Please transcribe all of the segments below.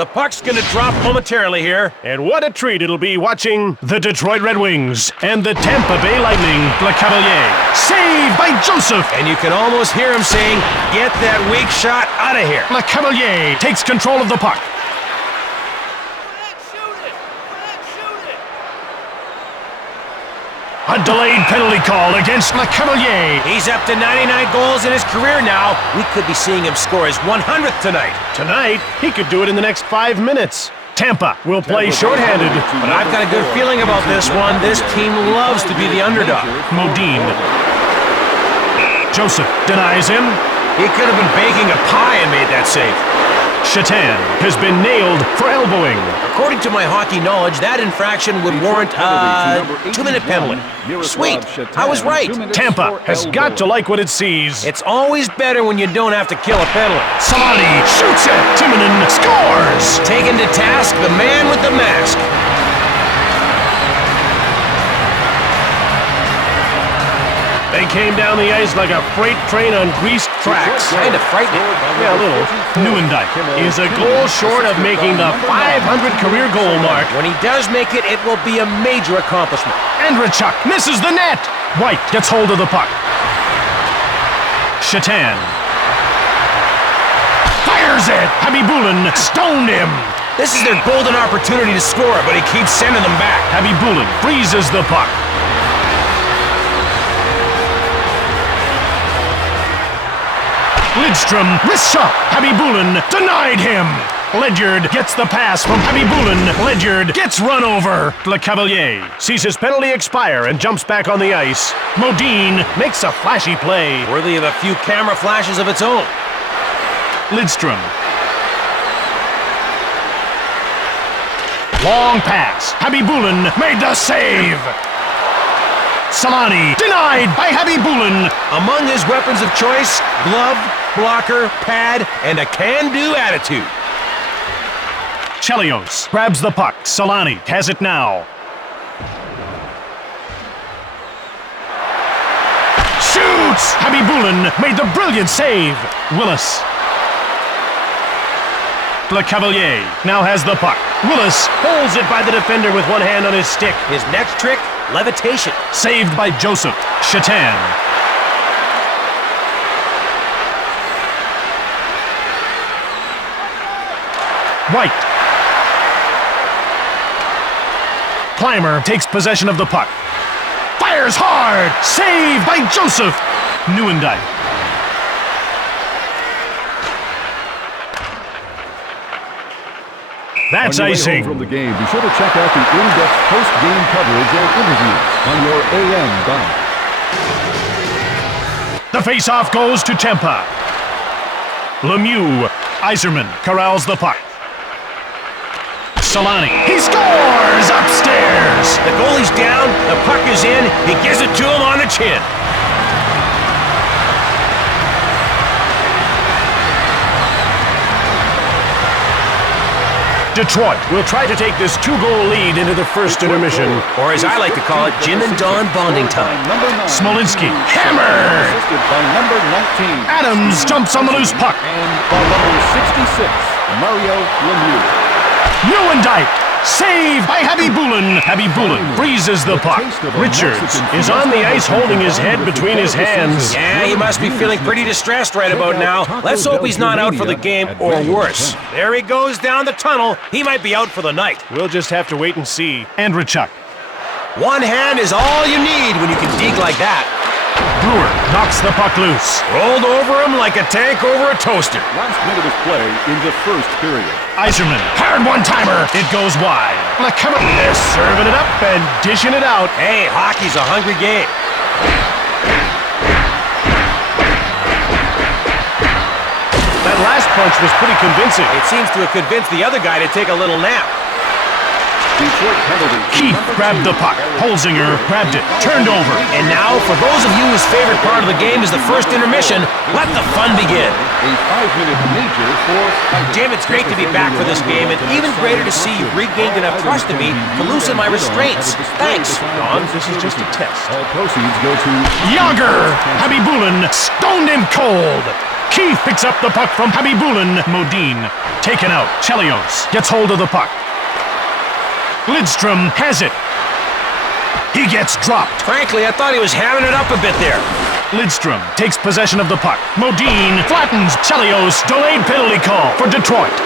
The puck's gonna drop momentarily here. And what a treat it'll be watching the Detroit Red Wings and the Tampa Bay Lightning. Le Cavalier, saved by Joseph. And you can almost hear him saying, "Get that weak shot out of here." Le Cavalier takes control of the puck. A delayed penalty call against Le Cavalier. He's up to 99 goals in his career now. We could be seeing him score his 100th tonight. Tonight, he could do it in the next 5 minutes. Tampa will play shorthanded. But I've got a good feeling about this one. This team loves to be the underdog. Modine. Joseph denies him. He could have been baking a pie and made that save. Shatan has been nailed for elbowing. According to my hockey knowledge, that infraction would warrant a 2-minute penalty. Sweet, I was right. Tampa has got to like what it sees. It's always better when you don't have to kill a penalty. Salani shoots it. Timonen scores. Taken to task, the man with the mask. They came down the ice like a freight train on greased tracks. Kind of frightening. Yeah, a little. Nieuwendyk is a goal short of making the 500 career goal mark. When he does make it, it will be a major accomplishment. Andrechuk misses the net. White gets hold of the puck. Shatan fires it. Habibulin stoned him. This is their golden opportunity to score, but he keeps sending them back. Habibulin freezes the puck. Lidstrom, wrist shot. Habibulin denied him. Ledyard gets the pass from Habibulin. Ledyard gets run over. Le Cavalier sees his penalty expire and jumps back on the ice. Modine makes a flashy play. Worthy of a few camera flashes of its own. Lidstrom. Long pass. Habibulin made the save. Salani denied by Habibulin. Among his weapons of choice, glove, blocker, pad, and a can-do attitude. Chelios grabs the puck. Salani has it now. Shoots! Habibulin made the brilliant save. Willis. Le Cavalier now has the puck. Willis holds it by the defender with one hand on his stick. His next trick, levitation. Saved by Joseph. Shatan. White. Clymer takes possession of the puck. Fires hard! Saved by Joseph! Nieuwendyk. That's icing. From the game, be sure to check out the in-depth post-game coverage and interviews on your AM dial. The face-off goes to Tampa. Lemieux. Iserman corrals the puck. Salani. He scores upstairs. The goalie's down, the puck is in, he gives it to him on the chin. Detroit will try to take this 2-goal lead into the first intermission. Or as I like to call it, Jim and Don bonding time. Smolinski. Hammer! Adams jumps on the loose puck. And by number 66, Mario Lemieux. Nieuwendyk. Saved by Habibulin. Habibulin freezes the puck. Richards is on the ice holding his head between his hands. Yeah, he must be feeling pretty distressed right about now. Let's hope he's not out for the game, or worse. There he goes down the tunnel. He might be out for the night. We'll just have to wait and see. Andrechuk. One hand is all you need when you can deke like that. Brewer knocks the puck loose. Rolled over him like a tank over a toaster. Last minute of play in the first period. Iserman, hard one-timer. It goes wide. They're serving it up and dishing it out. Hey, hockey's a hungry game. That last punch was pretty convincing. It seems to have convinced the other guy to take a little nap. Keith grabbed the puck. Holzinger grabbed it. Turned over. And now, for those of you whose favorite part of the game is the first intermission, let the fun begin. A 5-minute major for Jim, it's great to be back for this game, and even greater to see you've regained enough trust in me to loosen my restraints. Thanks. Don, this is just a test. All proceeds go to Yager! Habibulin stoned him cold. Keith picks up the puck from Habibulin. Modine taken out. Chelios gets hold of the puck. Lidstrom has it. He gets dropped. Frankly, I thought he was hamming it up a bit there. Lidstrom takes possession of the puck. Modine flattens Chelios. Delayed penalty call for Detroit.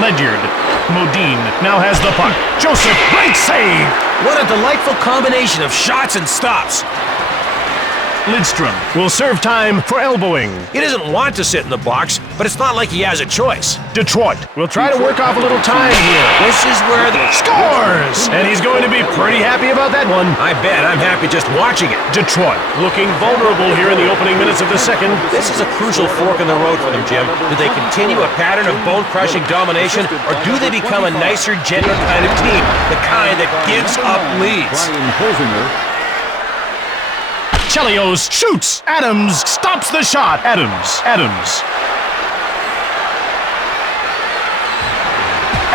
Ledyard. Modine now has the puck. Joseph, great save! What a delightful combination of shots and stops. Lidstrom will serve time for elbowing. He doesn't want to sit in the box, but it's not like he has a choice. Detroit will try to work off a little time here. This is where the Scores! And he's going to be pretty happy about that one. I bet. I'm happy just watching it. Detroit looking vulnerable here in the opening minutes of the second. This is a crucial fork in the road for them, Jim. Do they continue a pattern of bone-crushing domination, or do they become a nicer, gentler kind of team? The kind that gives up leads. Chelios shoots. Adams stops the shot. Adams.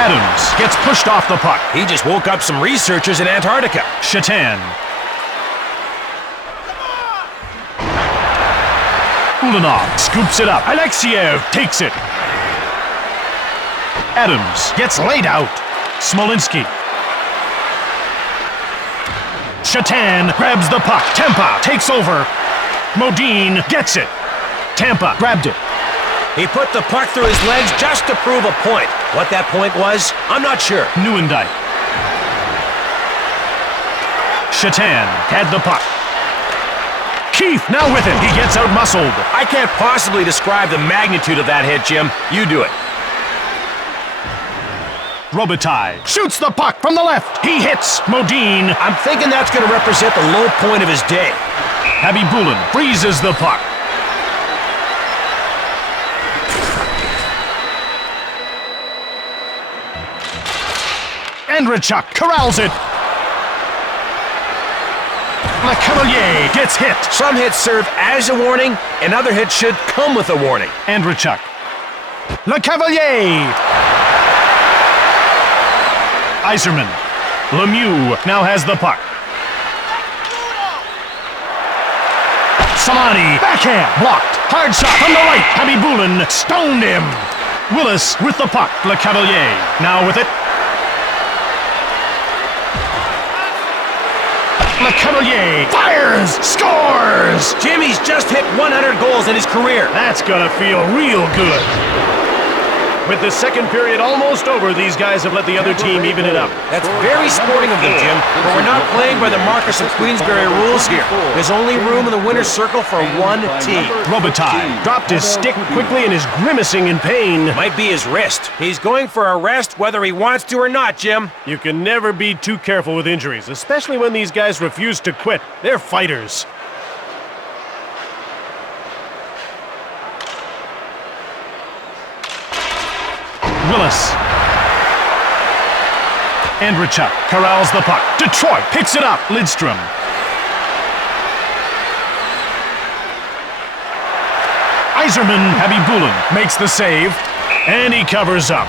Adams gets pushed off the puck. He just woke up some researchers in Antarctica. Shatan. Ulanov scoops it up. Alexiev takes it. Adams gets laid out. Smolinski. Shatan grabs the puck. Tampa takes over. Modine gets it. Tampa grabbed it. He put the puck through his legs just to prove a point. What that point was, I'm not sure. Nieuwendyk. Shatan had the puck. Keith now with it. He gets out-muscled. I can't possibly describe the magnitude of that hit, Jim. You do it. Robitaille shoots the puck from the left. He hits Modine. I'm thinking that's going to represent the low point of his day. Habibulin freezes the puck. Andrechuk corrals it. Le Cavalier gets hit. Some hits serve as a warning, and other hits should come with a warning. Andrechuk. Le Cavalier. Iserman. Lemieux now has the puck. Solani, backhand, blocked. Hard shot from the right. Habibulin stoned him. Willis with the puck. Le Cavalier now with it. Le Cavalier fires, scores! Jimmy's just hit 100 goals in his career. That's gonna feel real good. With the second period almost over, these guys have let the other team even it up. That's very sporting of them, Jim, but we're not playing by the Marcus of Queensberry rules here. There's only room in the winner's circle for one team. Robitaille dropped his stick quickly and is grimacing in pain. Might be his wrist. He's going for a rest whether he wants to or not, Jim. You can never be too careful with injuries, especially when these guys refuse to quit. They're fighters. Willis. Andrechuk corrals the puck. Detroit picks it up. Lidstrom. Iserman. Habibulin makes the save, and he covers up.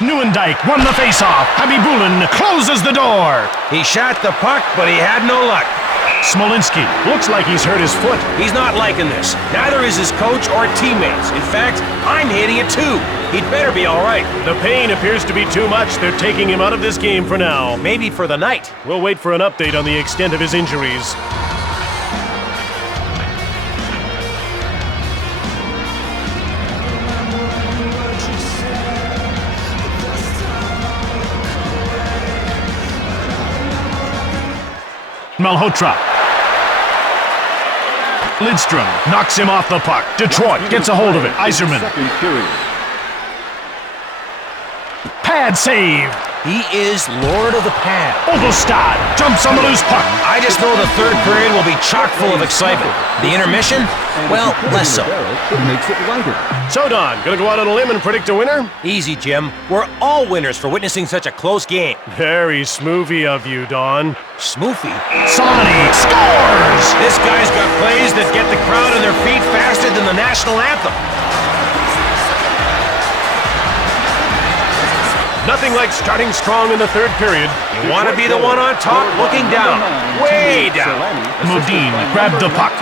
Nieuwendyk won the faceoff. Habibulin closes the door. He shot the puck, but he had no luck. Smolinski looks like he's hurt his foot. He's not liking this. Neither is his coach or teammates. In fact, I'm hating it too. He'd better be all right. The pain appears to be too much. They're taking him out of this game for now. Maybe for the night. We'll wait for an update on the extent of his injuries. Malhotra. Lidstrom knocks him off the puck. Detroit gets a hold of it. Iserman. Pad save. He is Lord of the Pad. Ogelstad jumps on the loose puck. I just know the third period will be chock full of excitement. The intermission? Well, less so. It makes it lighter. So, Don, gonna go out on a limb and predict a winner? Easy, Jim. We're all winners for witnessing such a close game. Very smoothy of you, Don. Smoofy. Solani scores! This guy's got plays that get the crowd on their feet faster than the national anthem. Nothing like starting strong in the third period. You want to be the one on top looking down. Way down. Modine grabbed the puck.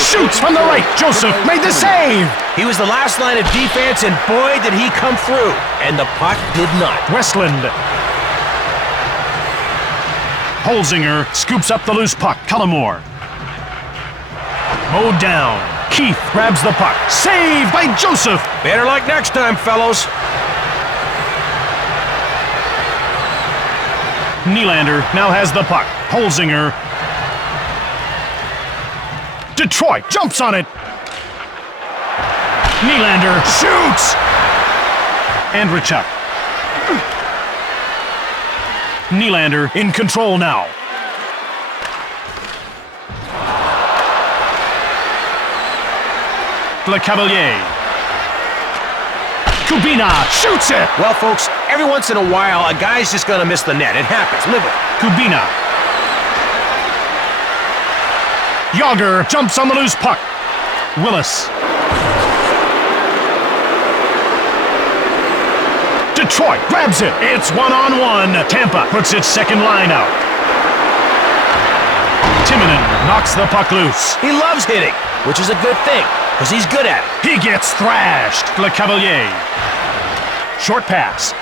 Shoots from the right. Joseph made the save. He was the last line of defense, and boy, did he come through. And the puck did not. Westland. Holzinger scoops up the loose puck. Cullimore. Mowed down. Keith grabs the puck. Saved by Joseph. Better luck next time, fellows. Nylander now has the puck. Holzinger. Detroit jumps on it. Nylander shoots. Andrechuk. Nylander in control now. LeCavalier. Kubina shoots it. Well, folks, every once in a while, a guy's just gonna miss the net. It happens. Live with it. Kubina. Yager jumps on the loose puck. Willis. Detroit grabs it. It's one-on-one. Tampa puts its second line out. Timonen knocks the puck loose. He loves hitting, which is a good thing, because he's good at it. He gets thrashed. LeCavalier. Short pass.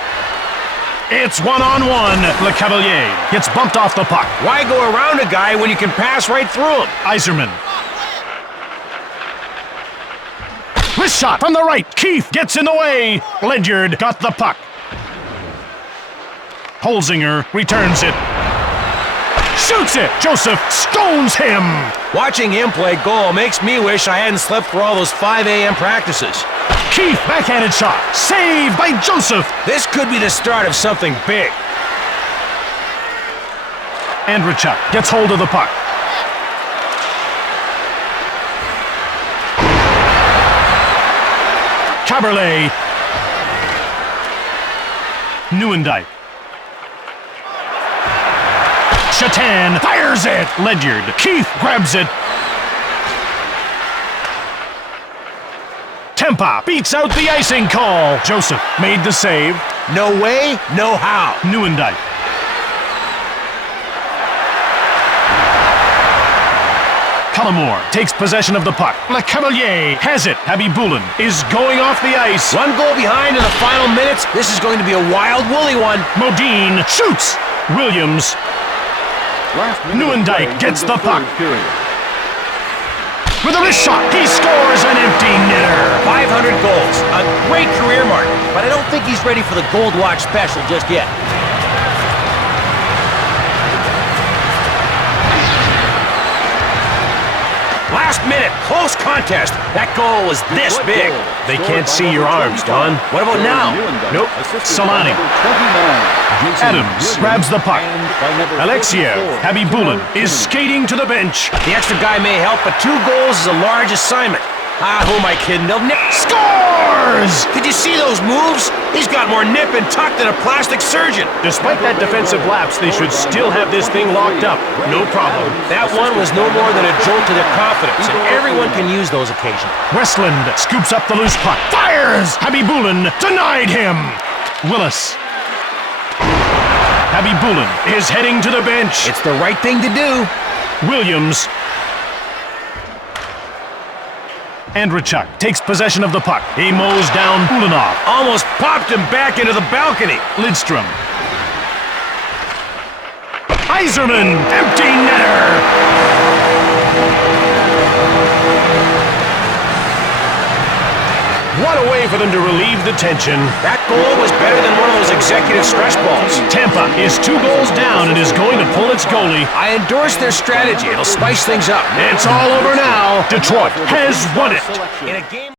It's one-on-one. LeCavalier gets bumped off the puck. Why go around a guy when you can pass right through him? Yzerman. Wrist shot from the right. Keith gets in the way. Ledyard got the puck. Holzinger returns it. Shoots it. Joseph stones him. Watching him play goal makes me wish I hadn't slept for all those 5 a.m. practices. Keith backhanded shot. Saved by Joseph. This could be the start of something big. Andrechuk gets hold of the puck. Caberlet. Nieuwendyk. Chatan fires it. Ledyard. Keith grabs it. Tampa beats out the icing call. Joseph made the save. No way, no how. Nieuwendyk. Cullimore takes possession of the puck. LeCavalier has it. Habibulin is going off the ice. One goal behind in the final minutes. This is going to be a wild, woolly one. Modine shoots. Williams. Nieuwendyk gets the puck. With a wrist shot, he scores an empty netter. 500 goals. A great career mark, but I don't think he's ready for the Gold Watch special just yet. Last minute, close contest. That goal was this big. They can't see your arms, Don. What about now? Nope. Solani. Adams grabs the puck. Alexiev Habibulin is skating to the bench. The extra guy may help, but 2 goals is a large assignment. Ah, who am I kidding? They'll nip. Scores! Did you see those moves? He's got more nip and tuck than a plastic surgeon. Despite that defensive lapse, they should still have this thing locked up. No problem. That one was no more than a jolt to their confidence, and everyone can use those occasionally. Westland scoops up the loose puck. Fires! Habibulin denied him. Willis. Habibulin is heading to the bench. It's the right thing to do. Williams. Andrechuk takes possession of the puck. He mows down Ulanov. Almost popped him back into the balcony. Lidstrom. Yzerman, empty netter. What a way for them to relieve the tension. That goal was better than one of those executive stress balls. Tampa is 2 goals down and is going to pull its goalie. I endorse their strategy. It'll spice things up. It's all over now. Detroit has won it. In a game